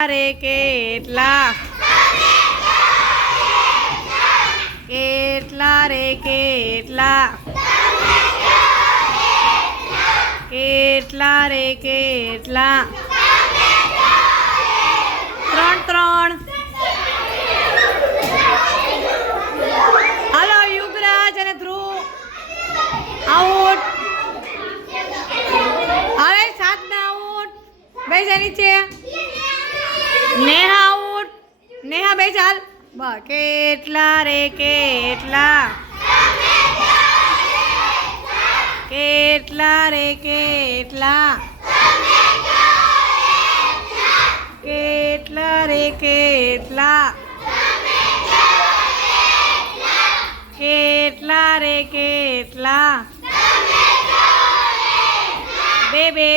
રે કેટલા કેટલા રે કેટલા કેટલા રે કેટલા ત્રણ ત્રણ હાલો યુગરાજ અને ધ્રુવ આઉટ હવે સાધના આઉટ બે જા નીચે નેહા આઉટ નેહા બે ચાલ કેટલા રે કેટલા કેટલા રે કેટલા કેટલા રે કેટલા કેટલા રે કેટલા બે બે